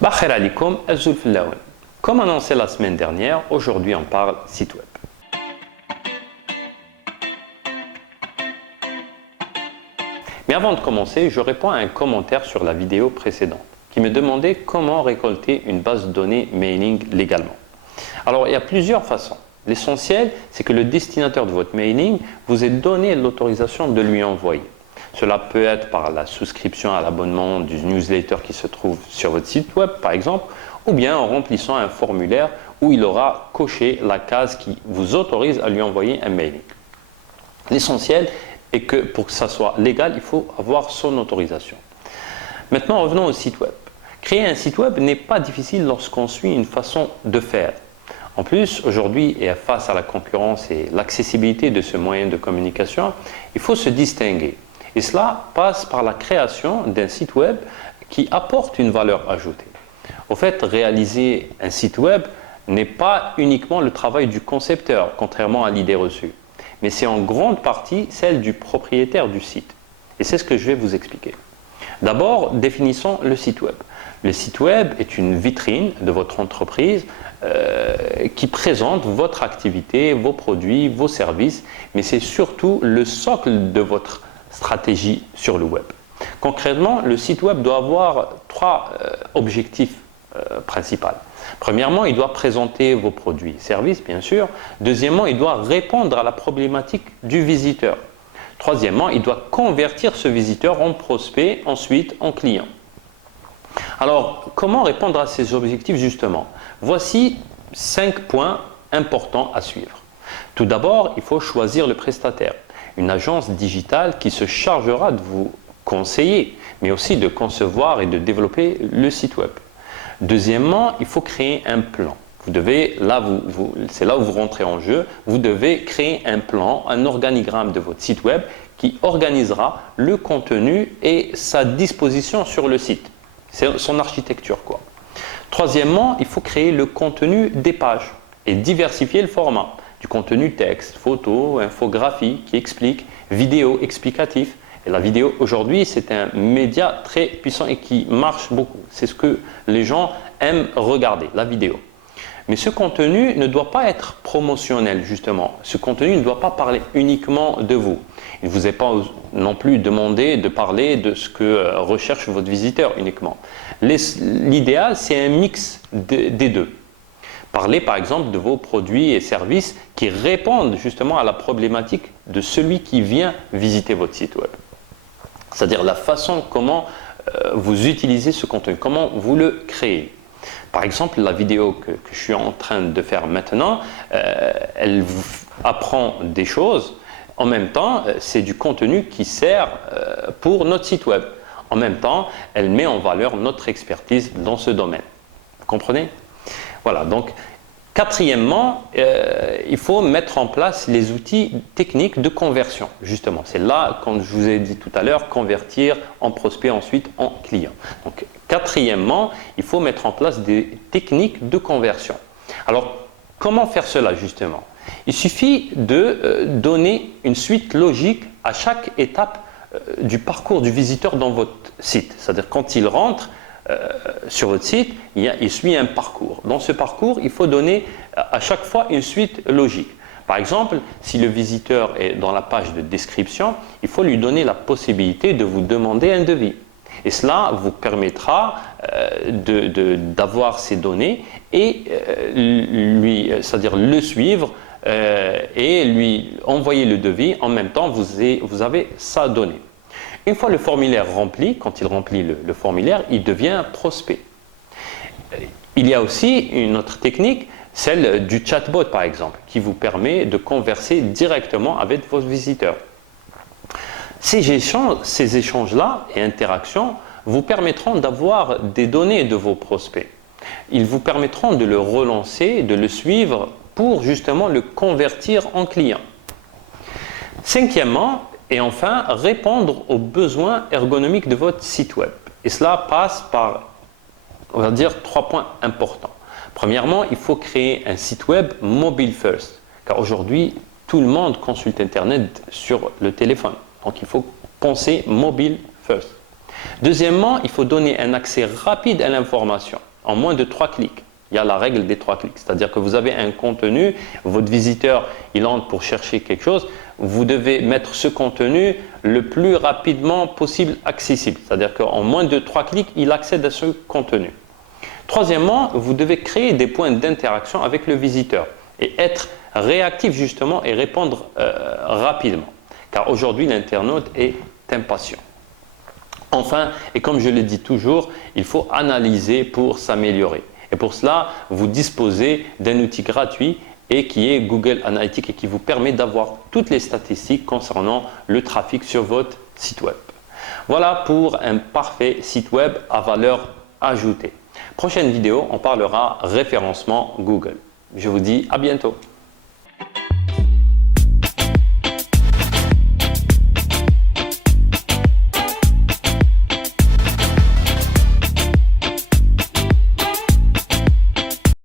Bakhair alaikum, Azul Fillaoun. Comme annoncé la semaine dernière, aujourd'hui on parle site web. Mais avant de commencer, je réponds à un commentaire sur la vidéo précédente qui me demandait comment récolter une base de données mailing légalement. Alors il y a plusieurs façons. L'essentiel, c'est que le destinataire de votre mailing vous ait donné l'autorisation de lui envoyer. Cela peut être par la souscription à l'abonnement du newsletter qui se trouve sur votre site web, par exemple, ou bien en remplissant un formulaire où il aura coché la case qui vous autorise à lui envoyer un mailing. L'essentiel est que pour que ça soit légal, il faut avoir son autorisation. Maintenant, revenons au site web. Créer un site web n'est pas difficile lorsqu'on suit une façon de faire. En plus, aujourd'hui, et face à la concurrence et l'accessibilité de ce moyen de communication, il faut se distinguer. Et cela passe par la création d'un site web qui apporte une valeur ajoutée. Au fait, réaliser un site web n'est pas uniquement le travail du concepteur, contrairement à l'idée reçue, mais c'est en grande partie celle du propriétaire du site. Et c'est ce que je vais vous expliquer. D'abord, définissons le site web. Le site web est une vitrine de votre entreprise qui présente votre activité, vos produits, vos services, mais c'est surtout le socle de votre stratégie sur le web. Concrètement, le site web doit avoir trois objectifs principaux. Premièrement, il doit présenter vos produits et services, bien sûr. Deuxièmement, il doit répondre à la problématique du visiteur. Troisièmement, il doit convertir ce visiteur en prospect, ensuite en client. Alors, comment répondre à ces objectifs justement? Voici 5 points importants à suivre. Tout d'abord, il faut choisir le prestataire, une agence digitale qui se chargera de vous conseiller, mais aussi de concevoir et de développer le site web. Deuxièmement, il faut créer un plan. C'est là où vous rentrez en jeu. Vous devez créer un plan, un organigramme de votre site web qui organisera le contenu et sa disposition sur le site. C'est son architecture, quoi. Troisièmement, il faut créer le contenu des pages et diversifier le format. Du contenu texte, photo, infographie qui explique, vidéo explicatif. Et la vidéo aujourd'hui, c'est un média très puissant et qui marche beaucoup. C'est ce que les gens aiment regarder, la vidéo. Mais ce contenu ne doit pas être promotionnel, justement. Ce contenu ne doit pas parler uniquement de vous. Il ne vous est pas non plus demandé de parler de ce que recherche votre visiteur uniquement. L'idéal, c'est un mix des deux. Parlez par exemple de vos produits et services qui répondent justement à la problématique de celui qui vient visiter votre site web. C'est-à-dire la façon comment vous utilisez ce contenu, comment vous le créez. Par exemple, la vidéo que je suis en train de faire maintenant, elle vous apprend des choses. En même temps, c'est du contenu qui sert pour notre site web. En même temps, elle met en valeur notre expertise dans ce domaine. Vous comprenez? Voilà, donc quatrièmement, il faut mettre en place les outils techniques de conversion, justement. C'est là, comme je vous ai dit tout à l'heure, convertir en prospect, ensuite en client. Donc, quatrièmement, il faut mettre en place des techniques de conversion. Alors, comment faire cela, justement? Il suffit de donner une suite logique à chaque étape du parcours du visiteur dans votre site. C'est-à-dire, quand il rentre, sur votre site, il suit un parcours. Dans ce parcours, il faut donner à chaque fois une suite logique. Par exemple, si le visiteur est dans la page de description, il faut lui donner la possibilité de vous demander un devis. Et cela vous permettra d'avoir ces données et c'est-à-dire le suivre et lui envoyer le devis. En même temps, vous avez sa donnée. Une fois le formulaire rempli, quand il remplit le formulaire, il devient prospect. Il y a aussi une autre technique, celle du chatbot par exemple, qui vous permet de converser directement avec vos visiteurs. Ces échanges-là et interactions vous permettront d'avoir des données de vos prospects. Ils vous permettront de le relancer, de le suivre pour justement le convertir en client. Cinquièmement, et enfin, répondre aux besoins ergonomiques de votre site web. Et cela passe par, on va dire, 3 points importants. Premièrement, il faut créer un site web mobile first. Car aujourd'hui, tout le monde consulte Internet sur le téléphone. Donc, il faut penser mobile first. Deuxièmement, il faut donner un accès rapide à l'information, en moins de 3 clics. Il y a la règle des 3 clics, c'est-à-dire que vous avez un contenu, votre visiteur, il entre pour chercher quelque chose, vous devez mettre ce contenu le plus rapidement possible accessible, c'est-à-dire qu'en moins de 3 clics, il accède à ce contenu. Troisièmement, vous devez créer des points d'interaction avec le visiteur et être réactif justement et répondre rapidement, car aujourd'hui l'internaute est impatient. Enfin, et comme je le dis toujours, il faut analyser pour s'améliorer. Et pour cela, vous disposez d'un outil gratuit et qui est Google Analytics et qui vous permet d'avoir toutes les statistiques concernant le trafic sur votre site web. Voilà pour un parfait site web à valeur ajoutée. Prochaine vidéo, on parlera référencement Google. Je vous dis à bientôt.